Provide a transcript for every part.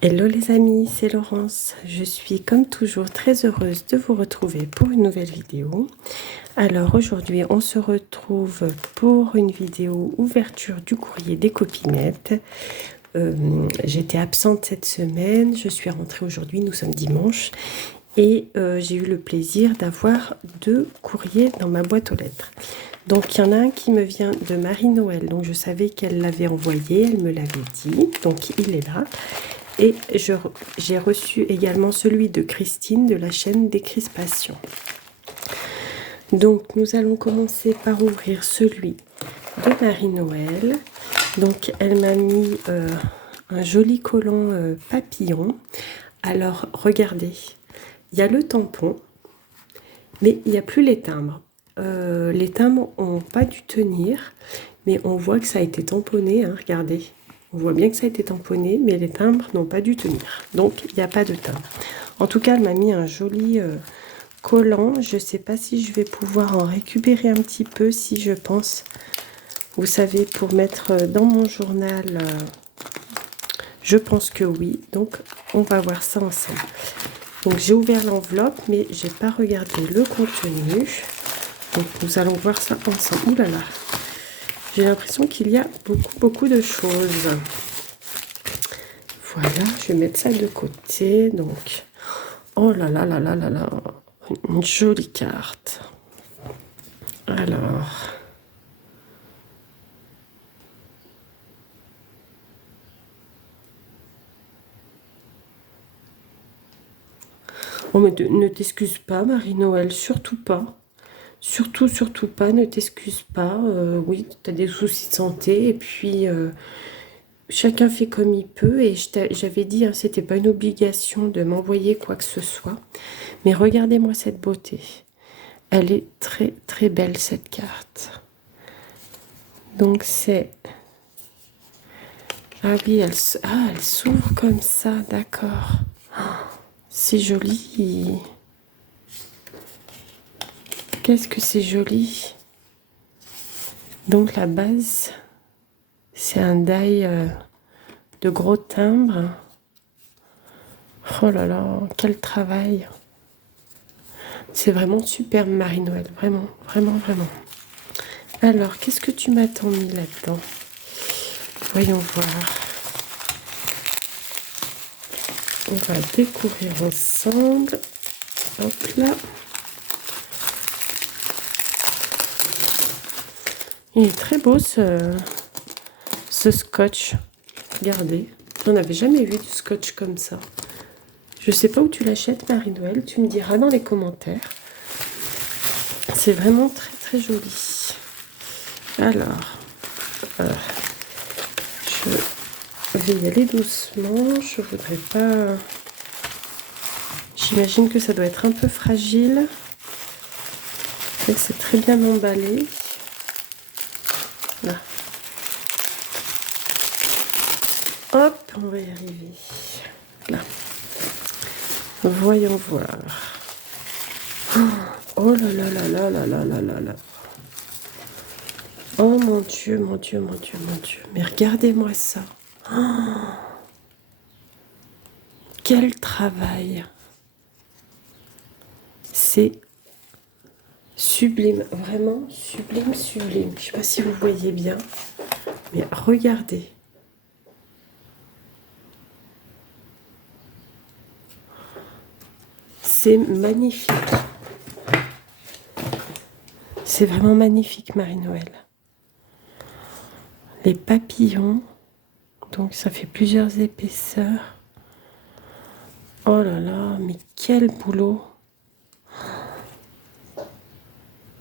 Hello les amis, c'est Laurence. Je suis comme toujours très heureuse de vous retrouver pour une nouvelle vidéo. Alors aujourd'hui on se retrouve pour une vidéo ouverture du courrier des copinettes. J'étais absente cette semaine, je suis rentrée aujourd'hui, nous sommes dimanche. Et j'ai eu le plaisir d'avoir 2 courriers dans ma boîte aux lettres. Donc il y en a un qui me vient de Marie-Noël, donc je savais qu'elle l'avait envoyé, elle me l'avait dit, donc il est là. Et j'ai reçu également celui de Christine de la chaîne des Crispations. Donc nous allons commencer par ouvrir celui de Marie-Noël. Donc elle m'a mis un joli collant papillon. Alors regardez, il y a le tampon, mais il n'y a plus les timbres. Les timbres n'ont pas dû tenir, mais on voit que ça a été tamponné, hein, regardez. On voit bien que ça a été tamponné, mais les timbres n'ont pas dû tenir. Donc, il n'y a pas de timbre. En tout cas, elle m'a mis un joli collant. Je ne sais pas si je vais pouvoir en récupérer un petit peu, si je pense. Vous savez, pour mettre dans mon journal, je pense que oui. Donc, on va voir ça ensemble. Donc, j'ai ouvert l'enveloppe, mais je n'ai pas regardé le contenu. Donc, nous allons voir ça ensemble. Ouh là là! J'ai l'impression qu'il y a beaucoup de choses. Voilà, je vais mettre ça de côté. Donc, oh là là là là là là, une jolie carte. Alors, oh mais ne t'excuse pas, Marie-Noël, surtout pas. Surtout pas, ne t'excuse pas. Oui, tu as des soucis de santé et puis chacun fait comme il peut. Et j'avais dit, hein, c'était pas une obligation de m'envoyer quoi que ce soit. Mais regardez-moi cette beauté. Elle est très belle cette carte. Donc c'est... Ah oui, elle s'ouvre comme ça, d'accord. C'est joli. Qu'est-ce que c'est joli. Donc la base, c'est un die de gros timbres. Oh là là, quel travail. C'est vraiment superbe, Marie-Noël. Vraiment. Alors, qu'est-ce que tu m'as tant mis là-dedans? Voyons voir. On va découvrir ensemble. Hop là. Il est très beau ce scotch. Regardez. J'en avais jamais vu du scotch comme ça. Je sais pas où tu l'achètes, Marie-Noël. Tu me diras dans les commentaires. C'est vraiment très joli. Alors, je vais y aller doucement. Je voudrais pas... J'imagine que ça doit être un peu fragile. C'est très bien emballé. Là. Hop, on va y arriver. Là. Voyons voir. Oh là là là là là là là là là. Oh mon Dieu. Mais regardez-moi ça. Oh, quel travail. C'est sublime. Vraiment sublime. Je ne sais pas si vous voyez bien. Mais regardez. C'est magnifique. C'est vraiment magnifique, Marie-Noël. Les papillons. Donc ça fait plusieurs épaisseurs. Oh là là, mais quel boulot.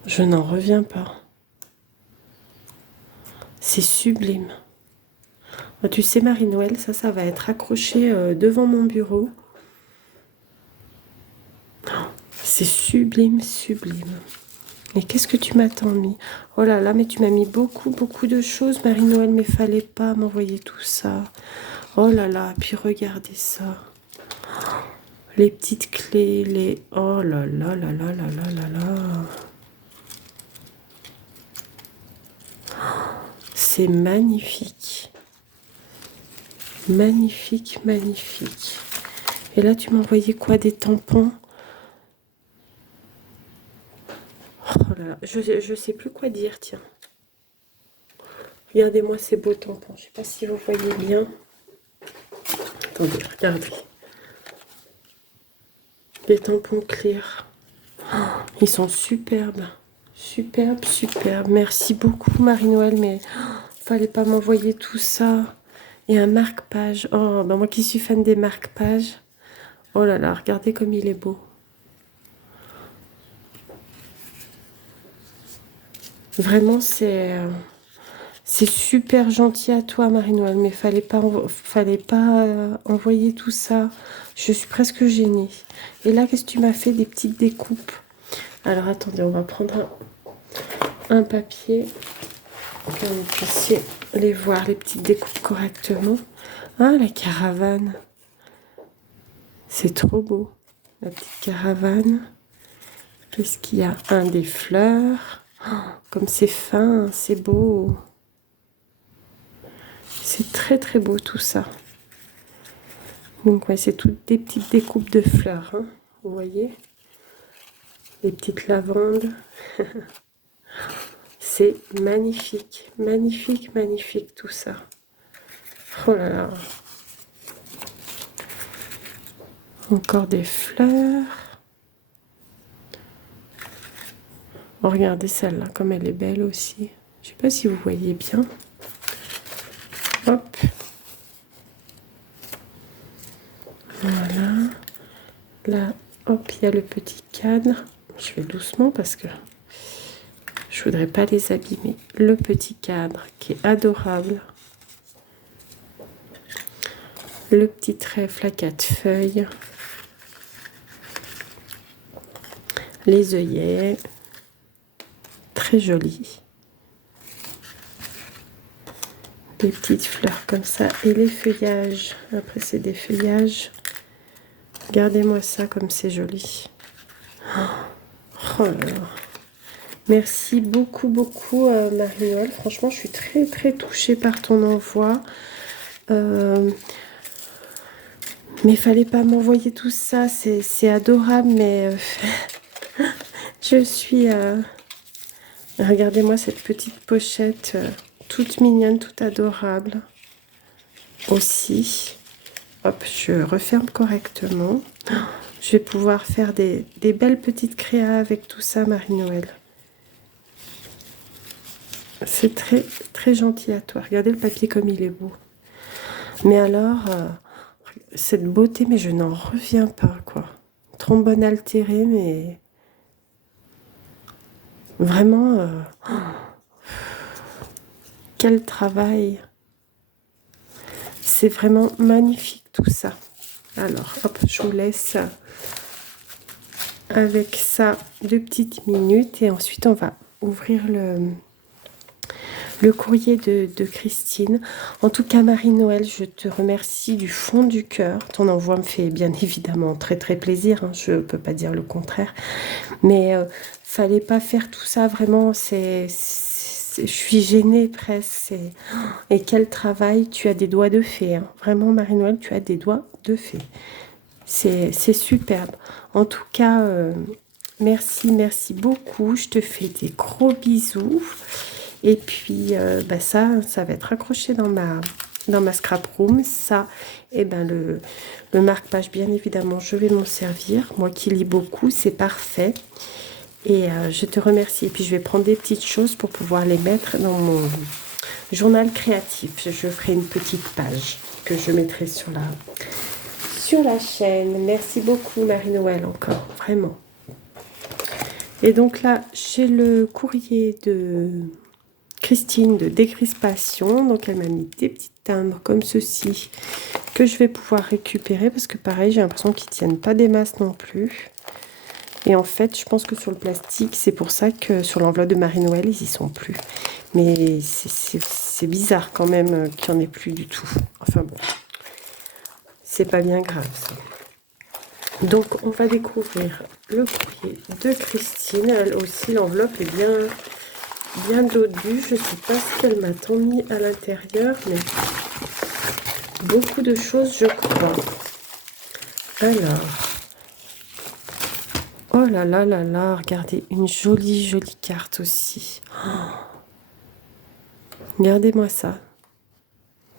Je n'en reviens pas. C'est sublime. Oh, tu sais, Marie-Noël, ça va être accroché devant mon bureau. C'est sublime. Mais qu'est-ce que tu m'as tant mis? Oh là là, mais tu m'as mis beaucoup de choses, Marie-Noël, mais fallait pas m'envoyer tout ça. Oh là là, puis regardez ça. Les petites clés, les... Oh là là là là là là là là. C'est magnifique. Magnifique, magnifique. Et là, tu m'as envoyé quoi? Des tampons? Oh là là, je sais plus quoi dire, tiens. Regardez-moi ces beaux tampons. Je sais pas si vous voyez bien. Attendez, regardez. Les tampons clairs. Oh, ils sont superbes. Superbes, superbes. Merci beaucoup, Marie-Noël, mais fallait pas m'envoyer tout ça. Et un marque-page. Oh, bah moi qui suis fan des marque-pages. Oh là là, regardez comme il est beau. Vraiment, c'est super gentil à toi, Marie-Noël, mais fallait pas envoyer tout ça. Je suis presque gênée. Et là, qu'est-ce que tu m'as fait? Des petites découpes. Alors, attendez, on va prendre un papier pour que vous puissiez les voir, les petites découpes correctement. Ah, la caravane. C'est trop beau. La petite caravane. Qu'est-ce qu'il y a? Des fleurs. Oh, comme c'est fin, c'est beau. C'est très très beau tout ça. Donc ouais, c'est toutes des petites découpes de fleurs, hein, vous voyez, les petites lavandes. C'est magnifique, magnifique, magnifique tout ça. Oh là là. Encore des fleurs. Oh, regardez celle-là, comme elle est belle aussi. Je sais pas si vous voyez bien. Hop. Voilà. Là, hop, il y a le petit cadre. Je fais doucement parce que je voudrais pas les abîmer. Le petit cadre qui est adorable. Le petit trèfle à 4 feuilles. Les œillets. Très joli. Des petites fleurs comme ça. Et les feuillages. Après, c'est des feuillages. Regardez-moi ça comme c'est joli. Oh là là. Merci beaucoup, beaucoup, Marie-Noël. Franchement, je suis très, très touchée par ton envoi. Mais fallait pas m'envoyer tout ça. C'est adorable, mais je suis... Regardez-moi cette petite pochette toute mignonne, toute adorable. Aussi. Hop, je referme correctement. Je vais pouvoir faire des belles petites créas avec tout ça, Marie-Noël. C'est très, très gentil à toi. Regardez le papier comme il est beau. Mais alors, cette beauté, mais je n'en reviens pas, quoi. Trombone altéré, mais... Vraiment, quel travail. C'est vraiment magnifique tout ça. Alors, hop, je vous laisse avec ça 2 petites minutes. Et ensuite, on va ouvrir le courrier de Christine. En tout cas, Marie-Noël, je te remercie du fond du cœur. Ton envoi me fait bien évidemment très très plaisir, hein, je ne peux pas dire le contraire. Mais fallait pas faire tout ça, vraiment, je suis gênée presque. Et quel travail, tu as des doigts de fée. Hein. Vraiment, Marie-Noël, tu as des doigts de fée. C'est superbe. En tout cas, merci, merci beaucoup. Je te fais des gros bisous. Et puis, bah ça va être accroché dans ma scrap room. Ça, et ben le marque-page, bien évidemment, je vais m'en servir. Moi qui lis beaucoup, c'est parfait. Et je te remercie. Et puis, je vais prendre des petites choses pour pouvoir les mettre dans mon journal créatif. Je ferai une petite page que je mettrai sur la chaîne. Merci beaucoup, Marie-Noël, encore. Vraiment. Et donc là, j'ai le courrier de Christine de Décrispation. Donc, elle m'a mis des petits timbres comme ceci que je vais pouvoir récupérer parce que pareil, j'ai l'impression qu'ils ne tiennent pas des masses non plus. Et en fait, je pense que sur le plastique, c'est pour ça que sur l'enveloppe de Marie-Noël, ils y sont plus. Mais c'est bizarre quand même qu'il n'y en ait plus du tout. Enfin bon, c'est pas bien grave ça. Donc, on va découvrir le courrier de Christine. Elle aussi, l'enveloppe est bien dodue. Je ne sais pas ce qu'elle m'a tant mis à l'intérieur, mais beaucoup de choses, je crois. Alors, oh là là là là, regardez, une jolie, jolie carte aussi. Oh, regardez-moi ça.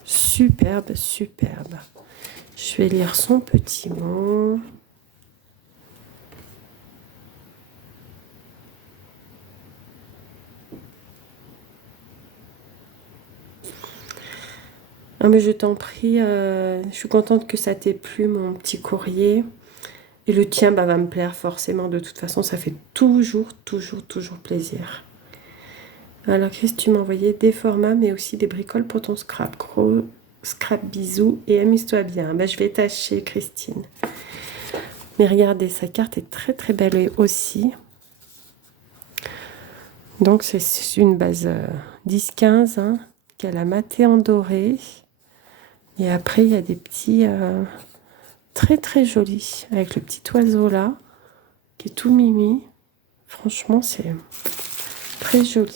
Superbe, superbe. Je vais lire son petit mot. Ah mais je t'en prie, je suis contente que ça t'ait plu, mon petit courrier. Et le tien va me plaire forcément. De toute façon, ça fait toujours, toujours, toujours plaisir. Alors, qu'est-ce que tu m'as envoyé? Des formats, mais aussi des bricoles pour ton scrap. Gros scrap, bisous et amuse-toi bien. Ben, je vais tâcher, Christine. Mais regardez, sa carte est très, très belle aussi. Donc, c'est une base 10-15 hein, qu'elle a maté en doré. Et après, il y a des petits très, très jolis. Avec le petit oiseau là, qui est tout mimi. Franchement, c'est très joli.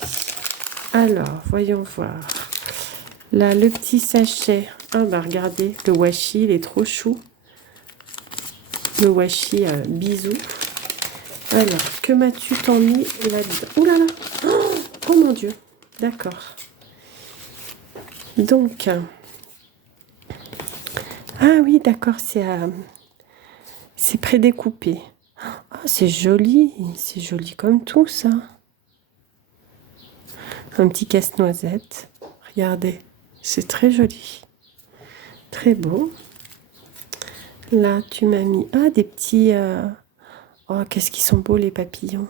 Alors, voyons voir. Là, le petit sachet. Ah bah regardez, le washi, il est trop chou. Le washi bisous. Alors, que m'as-tu tant mis là-dedans? Ouh là là. Oh mon Dieu. D'accord. Donc, ah oui, d'accord, c'est prédécoupé. Ah, c'est joli. C'est joli comme tout, ça. Un petit casse-noisette. Regardez, c'est très joli. Très beau. Là, tu m'as mis des petits... Oh, qu'est-ce qu'ils sont beaux, les papillons.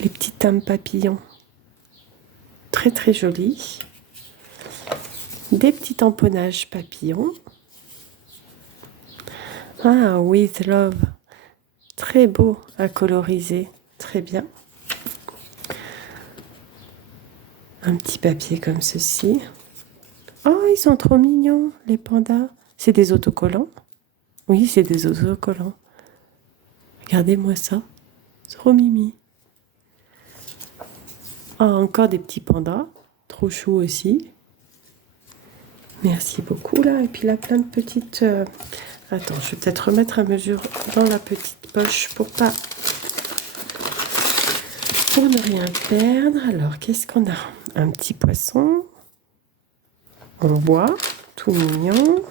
Les petits timbres papillons. Très, très jolis. Des petits tamponnages papillons. Ah, with love. Très beau à coloriser. Très bien. Un petit papier comme ceci. Oh, ils sont trop mignons, les pandas. C'est des autocollants? Oui, c'est des autocollants. Regardez-moi ça. Trop mimi. Ah, encore des petits pandas. Trop chou aussi. Merci beaucoup là. Et puis là, plein de petites... Attends, je vais peut-être remettre à mesure dans la petite poche pour ne rien perdre. Alors, qu'est-ce qu'on a? Un petit poisson en bois, tout mignon.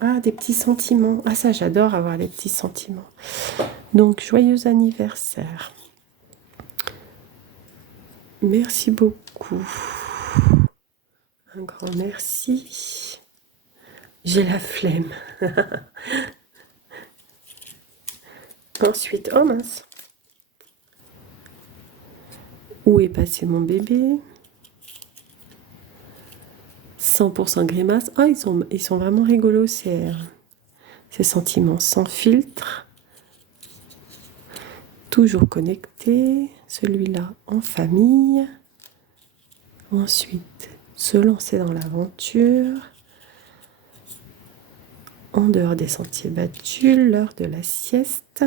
Ah, des petits sentiments. Ah, ça, j'adore avoir les petits sentiments. Donc, joyeux anniversaire. Merci beaucoup. Un grand merci. J'ai la flemme. Ensuite, oh mince. Où est passé mon bébé? 100% grimace. Ah, ils sont vraiment rigolos, ces sentiments. Sans filtre. Toujours connecté. Celui-là en famille. Ensuite, se lancer dans l'aventure. En dehors des sentiers battus, l'heure de la sieste.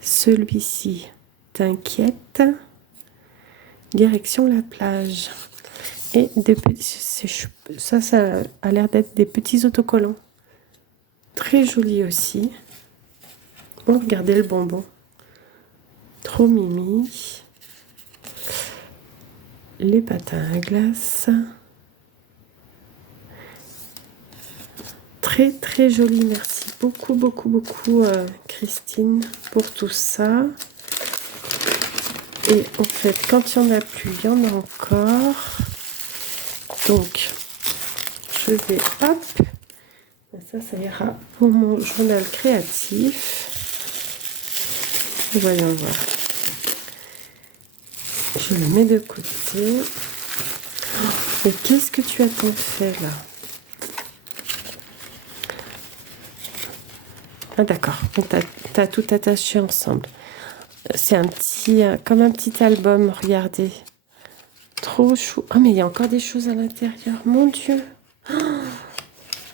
Celui-ci t'inquiète. Direction la plage. Et ça a l'air d'être des petits autocollants. Très joli aussi. Oh, regardez le bonbon. Trop mimi. Les patins à glace. Très très joli. Merci beaucoup beaucoup beaucoup Christine pour tout ça. Et en fait, quand il n'y en a plus, il y en a encore. Donc, je vais, hop, ça ira pour mon journal créatif. Voyons voir. Je le mets de côté. Mais qu'est-ce que tu as tant fait là? Ah d'accord, t'as tout attaché ensemble. C'est un petit, comme un petit album, regardez. Trop chou. Oh, mais il y a encore des choses à l'intérieur. Mon Dieu. Oh,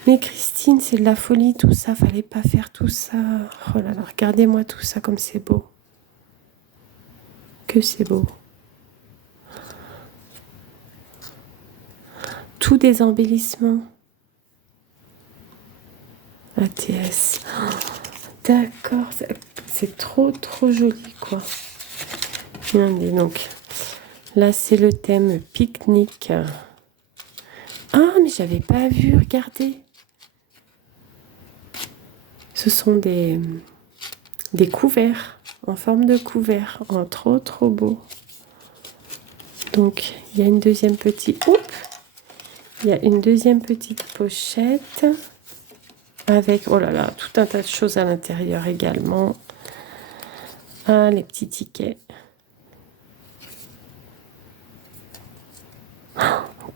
mais Christine, c'est de la folie tout ça. Fallait pas faire tout ça. Oh là là, regardez-moi tout ça comme c'est beau. Que c'est beau. Tout des embellissements. ATS. Oh, d'accord, c'est trop joli quoi. Regardez donc. Là c'est le thème pique-nique. Ah mais j'avais pas vu, regardez. Ce sont des couverts en forme de couvert. Oh, trop beau. Donc il y a une deuxième petite. Oups, il y a une deuxième petite pochette. Avec, oh là là, tout un tas de choses à l'intérieur également. Ah, les petits tickets. Oh,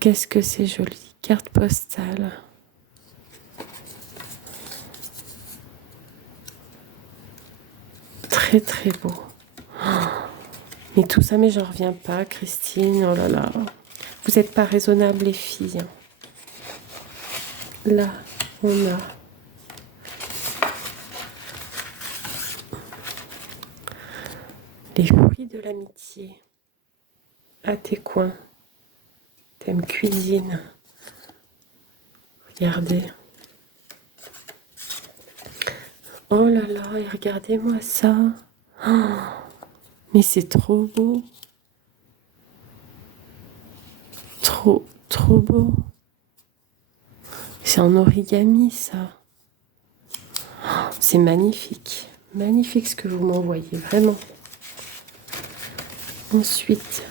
qu'est-ce que c'est joli. Carte postale. Très beau. Oh, mais tout ça, mais j'en reviens pas, Christine. Oh là là. Vous n'êtes pas raisonnables, les filles. Là, on a... les fruits de l'amitié. À tes coins. Thème cuisine. Regardez. Oh là là, et regardez-moi ça. Oh, mais c'est trop beau. Trop beau. C'est en origami, ça. Oh, c'est magnifique. Magnifique ce que vous m'envoyez, vraiment. Ensuite,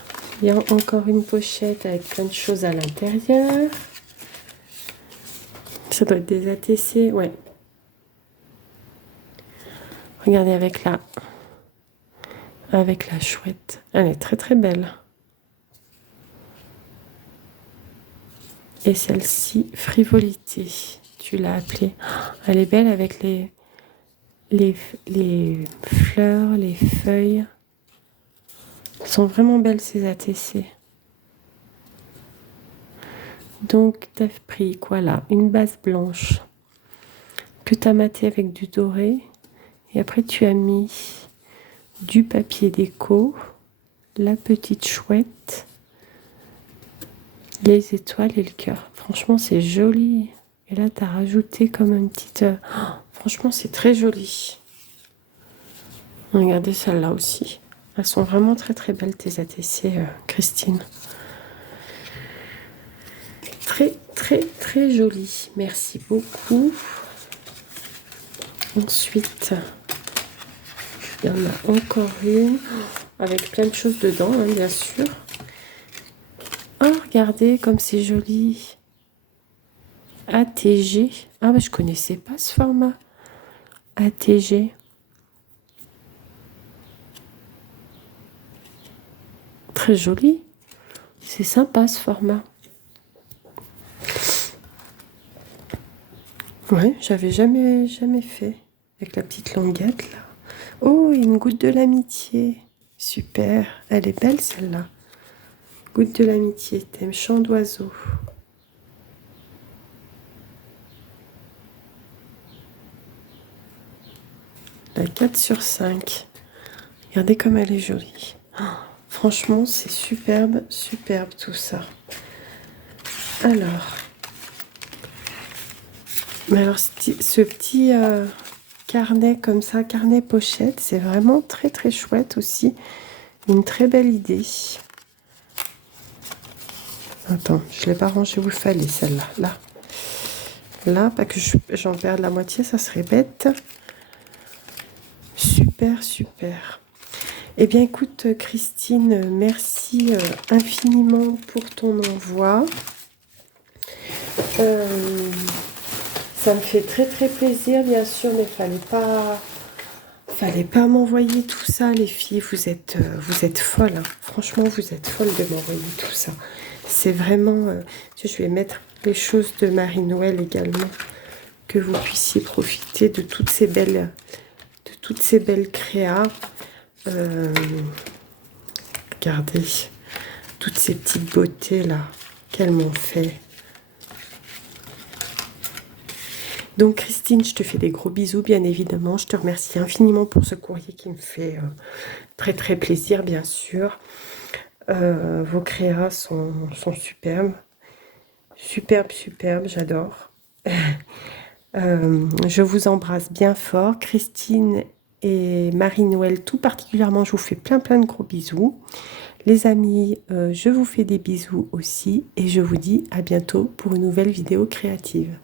il y a encore une pochette avec plein de choses à l'intérieur. Ça doit être des ATC, ouais. Regardez avec la chouette. Elle est très belle. Et celle-ci, frivolité, tu l'as appelée. Elle est belle avec les fleurs, les feuilles. Elles sont vraiment belles ces ATC. Donc, tu as pris quoi là? Une base blanche que tu as maté avec du doré. Et après, tu as mis du papier déco, la petite chouette, les étoiles et le cœur. Franchement, c'est joli. Et là, tu as rajouté comme une petite... Oh, franchement, c'est très joli. Regardez celle-là aussi. Elles sont vraiment très belles, tes ATC, Christine. Très joli. Merci beaucoup. Ensuite, il y en a encore une avec plein de choses dedans, hein, bien sûr. Oh, regardez comme c'est joli. ATG. Ah, bah, je connaissais pas ce format. ATG. Très joli. C'est sympa ce format. Ouais, j'avais jamais fait. Avec la petite languette là. Oh, une goutte de l'amitié. Super. Elle est belle celle-là. Goutte de l'amitié. Thème chant d'oiseau. La 4 sur 5. Regardez comme elle est jolie. Oh, franchement, c'est superbe tout ça. Alors. Mais alors, ce petit carnet comme ça, carnet pochette, c'est vraiment très chouette aussi. Une très belle idée. Attends, je ne l'ai pas rangée où il fallait, celle-là. Là, pas que j'en perde la moitié, ça serait bête. Super. Eh bien, écoute, Christine, merci infiniment pour ton envoi. Ça me fait très plaisir, bien sûr, mais fallait pas m'envoyer tout ça, les filles. Vous êtes folles, hein. Franchement, vous êtes folles de m'envoyer tout ça. C'est vraiment... je vais mettre les choses de Marie-Noël également, que vous puissiez profiter de toutes ces belles créas. Regardez, toutes ces petites beautés là qu'elles m'ont fait. Donc Christine, je te fais des gros bisous, bien évidemment. Je te remercie infiniment pour ce courrier qui me fait très plaisir, bien sûr. Vos créas sont superbes. Superbe, superbe, j'adore. Je vous embrasse bien fort. Christine et Marie-Noël, tout particulièrement, je vous fais plein plein de gros bisous. Les amis, je vous fais des bisous aussi et je vous dis à bientôt pour une nouvelle vidéo créative.